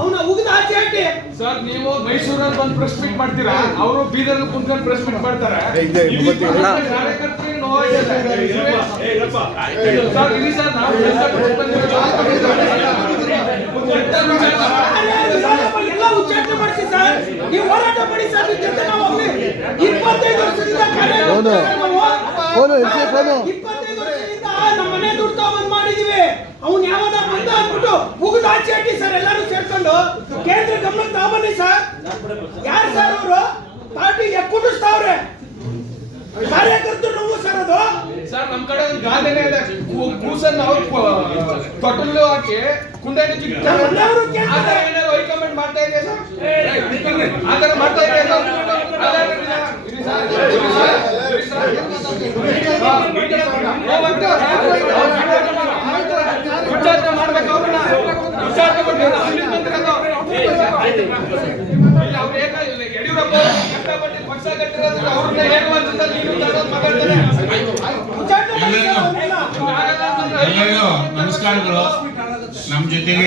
ಅವನ ಉಗಿದ ಆಚೆ ಹಾಕಿ ಸರ್. ನೀವು ಮೈಸೂರಲ್ಲಿ ಬಂದು ಪ್ರೆಸ್ ಮೀಟ್ ಮಾಡ್ತೀರಾ, ಅವರು ಬೀದರ್ ಕುಂತ್ಕೊಂಡು ಪ್ರೆಸ್ ಮೀಟ್ ಮಾಡ್ತಾರೆ. ಕಾರ್ಯಕರ್ತರಿಗೆ ನೋವಾಗಿದೆ ಸರ್. ಇಲ್ಲಿ ಸರ್ ನಾವು ಎಲ್ಲ ಉಚ್ಚಾಟನೆ ಮಾಡಿಸಿ ಸರ್. ನೀವು ಹೋರಾಟ ಮಾಡಿ ಸರ್. 25 ವರ್ಷದಿಂದ ನಮ್ಮ ಮನೆ ದುಡ್ಡು ತಗೊಂಡ್ ಮಾಡಿದೀವಿ. ಅವ್ನು ಯಾವಾಗ ಬಂದ ಅಂದ್ಬಿಟ್ಟು ಮುಗಿದು ಆಚೆ ಹಾಕಿ ಸರ್. ಎಲ್ಲರೂ ಸೇರ್ಕೊಂಡು ಕೇಂದ್ರ ಗಮನಕ್ಕೆ ತಗೊಂಡ್ಬನ್ನಿ ಸರ್. ಯಾರು ಸರ್ ಅವರು? ಪಾರ್ಟಿ ಕುಂಡಿಸ್ತಾವ್ರೆ ಕಾರ್ಯಕರ್ತರು ನೋವು ಸರ್. ಅದು ಸರ್ ನಮ್ ಕಡೆ ಒಂದು ಗಾದೆನೇ ಇದೆ, ಕೂಸನ್ನ ನಾವು ತೊಟ್ಟಲು ಹಾಕಿ ಕುಂಡಾನೆ ಏನಾದ್ರು ಹೈಕಮೆಂಟ್ ಮಾಡ್ತಾ ಇದೆಯಾ ಸರ್? ಆ ಥರ ಮಾಡ್ತಾ ಇದೆಯಾ? ಉಚ್ಚಾಟನೆ ಮಾಡ್ಬೇಕು ಅವ್ರನ್ನ. ಉಚ್ಚಾಟನೆ ಯಡಿಯೂರಪ್ಪ ಕಷ್ಟಪಟ್ಟು ಪಕ್ಷ ಕಟ್ಟಿರೋದು ಅವ್ರನ್ನ ಏನು ಅಂತ ನೀನು ಮಾತಾಡ್ತಾರೆ. ಎಲ್ಲರಿಗೂ ನಮಸ್ಕಾರಗಳು. ನಮ್ಮ ಜೊತೆಗೆ